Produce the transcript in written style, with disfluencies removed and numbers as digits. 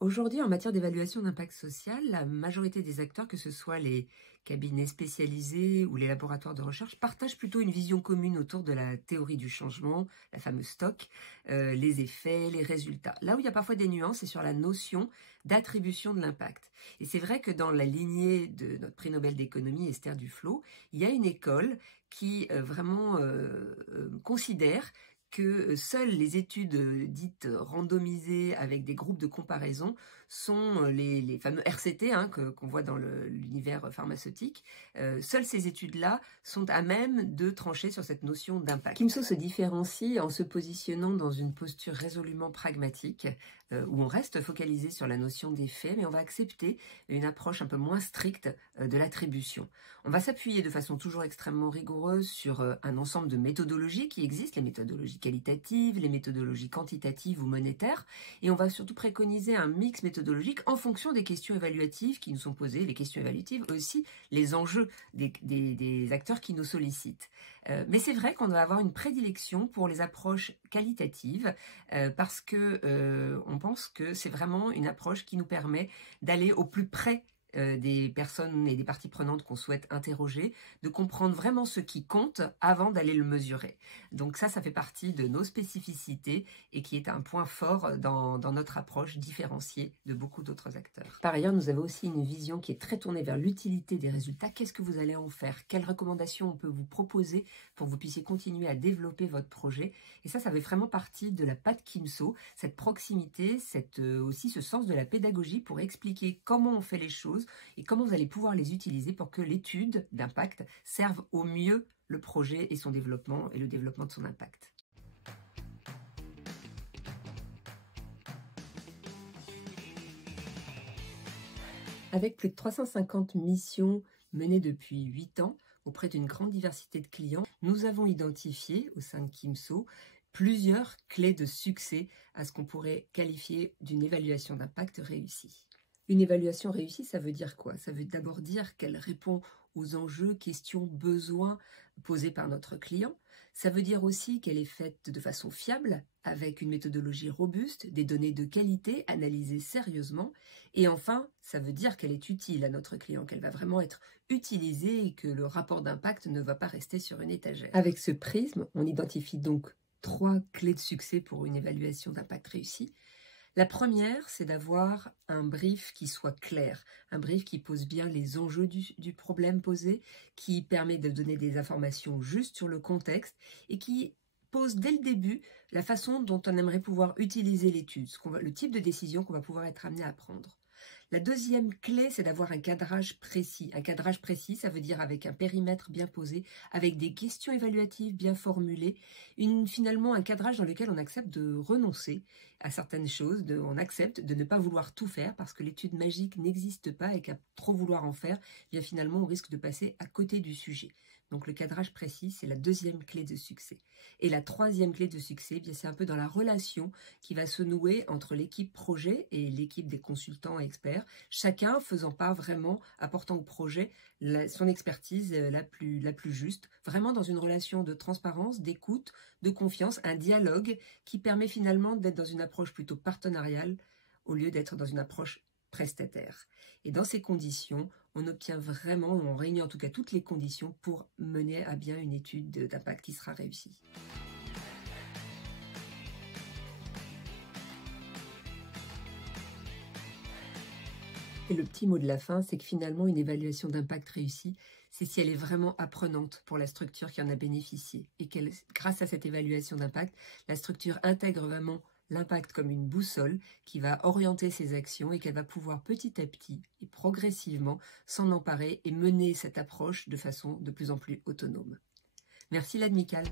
Aujourd'hui, en matière d'évaluation d'impact social, la majorité des acteurs, que ce soit les cabinets spécialisés ou les laboratoires de recherche, partagent plutôt une vision commune autour de la théorie du changement, la fameuse TOC, les effets, les résultats. Là où il y a parfois des nuances, c'est sur la notion d'attribution de l'impact. Et c'est vrai que dans la lignée de notre prix Nobel d'économie, Esther Duflo, il y a une école qui vraiment considère que seules les études dites randomisées avec des groupes de comparaison sont les fameux RCT qu'on voit dans l'univers pharmaceutique. Seules ces études-là sont à même de trancher sur cette notion d'impact. Kimso se différencie en se positionnant dans une posture résolument pragmatique, où on reste focalisé sur la notion des faits, mais on va accepter une approche un peu moins stricte de l'attribution. On va s'appuyer de façon toujours extrêmement rigoureuse sur un ensemble de méthodologies qui existent, les méthodologies qualitatives, les méthodologies quantitatives ou monétaires, et on va surtout préconiser un mix méthodologique en fonction des questions évaluatives qui nous sont posées, les questions évaluatives aussi, les enjeux des acteurs qui nous sollicitent. Mais c'est vrai qu'on doit avoir une prédilection pour les approches qualitatives parce que on pense que c'est vraiment une approche qui nous permet d'aller au plus près des personnes et des parties prenantes qu'on souhaite interroger, de comprendre vraiment ce qui compte avant d'aller le mesurer. Donc ça fait partie de nos spécificités et qui est un point fort dans notre approche différenciée de beaucoup d'autres acteurs. Par ailleurs, nous avons aussi une vision qui est très tournée vers l'utilité des résultats. Qu'est-ce que vous allez en faire? Quelles recommandations on peut vous proposer pour que vous puissiez continuer à développer votre projet? Et ça fait vraiment partie de la patte Kimso, cette proximité, aussi ce sens de la pédagogie pour expliquer comment on fait les choses et comment vous allez pouvoir les utiliser pour que l'étude d'impact serve au mieux le projet et son développement et le développement de son impact. Avec plus de 350 missions menées depuis 8 ans auprès d'une grande diversité de clients, nous avons identifié au sein de Kimso plusieurs clés de succès à ce qu'on pourrait qualifier d'une évaluation d'impact réussie. Une évaluation réussie, ça veut dire quoi? Ça veut d'abord dire qu'elle répond aux enjeux, questions, besoins posés par notre client. Ça veut dire aussi qu'elle est faite de façon fiable, avec une méthodologie robuste, des données de qualité analysées sérieusement. Et enfin, ça veut dire qu'elle est utile à notre client, qu'elle va vraiment être utilisée et que le rapport d'impact ne va pas rester sur une étagère. Avec ce prisme, on identifie donc 3 clés de succès pour une évaluation d'impact réussie. La première, c'est d'avoir un brief qui soit clair, un brief qui pose bien les enjeux du problème posé, qui permet de donner des informations justes sur le contexte et qui pose dès le début la façon dont on aimerait pouvoir utiliser l'étude, le type de décision qu'on va pouvoir être amené à prendre. La deuxième clé, c'est d'avoir un cadrage précis. Un cadrage précis, ça veut dire avec un périmètre bien posé, avec des questions évaluatives bien formulées, finalement un cadrage dans lequel on accepte de renoncer à certaines choses, on accepte de ne pas vouloir tout faire parce que l'étude magique n'existe pas et qu'à trop vouloir en faire, bien finalement on risque de passer à côté du sujet. Donc le cadrage précis, c'est la deuxième clé de succès. Et la troisième clé de succès, bien c'est un peu dans la relation qui va se nouer entre l'équipe projet et l'équipe des consultants et experts, chacun faisant part vraiment, apportant au projet son expertise la plus juste, vraiment dans une relation de transparence, d'écoute, de confiance, un dialogue qui permet finalement d'être dans une approche plutôt partenariale au lieu d'être dans une approche prestataire. Et dans ces conditions, on obtient vraiment, on réunit en tout cas toutes les conditions pour mener à bien une étude d'impact qui sera réussie. Et le petit mot de la fin, c'est que finalement, une évaluation d'impact réussie, c'est si elle est vraiment apprenante pour la structure qui en a bénéficié. Et grâce à cette évaluation d'impact, la structure intègre vraiment l'impact comme une boussole qui va orienter ses actions et qu'elle va pouvoir petit à petit et progressivement s'en emparer et mener cette approche de façon de plus en plus autonome. Merci l'Admicale.